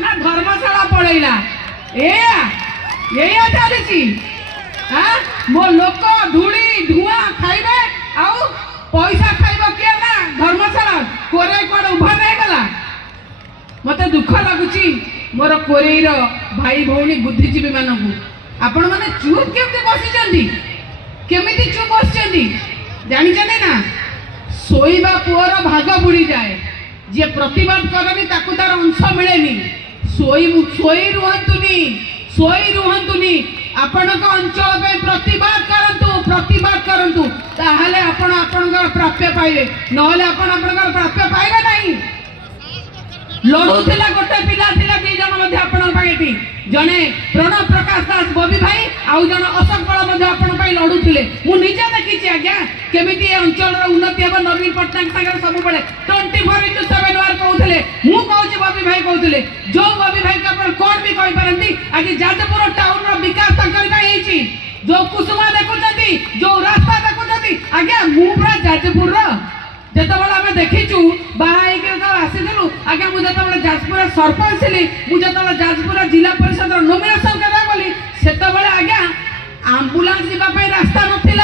ना धर्मशाला पड़ेला एया चली मो लोक धूली धुआ खाइबे आउ पैसा खाइब किए ना धर्मशाला कोरे कोड उभा नहीं गला मते दुख लगुची मोर कोरेर भाई भौणी बुद्धिजीवी मानकू आपण माने चुप केमते बसिचंदी केमिति चुप बसिचंदी जानिचने ना सोईबा पुअर भाग बुड़ी जाए जे प्रतिवाद करनी ताकू तार अंश मिलेनी सोई रुहंतुनी आपणक अंचल पे प्रतिवाद करंतु ताहले आपण आपणकर प्राप्य पाइबे नहले आपण आपणकर प्राप्य पाइबे नहीं लड़ुला गोटे पिला थिला दी जन मध्ये आपण पाइटी जने प्रणव प्रकाश दास बबी भाई आउ जन अशोक बळ मध्ये आपण पाइ लड़ुथिले मु निजे देखिछि आज्ञा केमिति अंचल रो उन्नति हेबा नवीन पटनायक सागर सब बळे 24/7 वार कहउथिले मु कहउछि बबी भाई कहउथिले जो बबी भाई का आपण कोन भी कहि पारंती आज जाजपुर टाउन रो विकास तंकर का हेछि जो कुसुमा देखुछंती जो रास्ता देखुछंती आज्ञा मु पूरा जाजपुर रो जेतबेले आमे देखिछु बाहाई के तो आसीलु आगे मु जेतबेले जाजपुर सरपंच थिली मु जेतबेले जाजपुर जिला परिषद नॉमिनेशन करा बोली सेतबेले आगे एम्बुलेंस जीवा पे रास्ता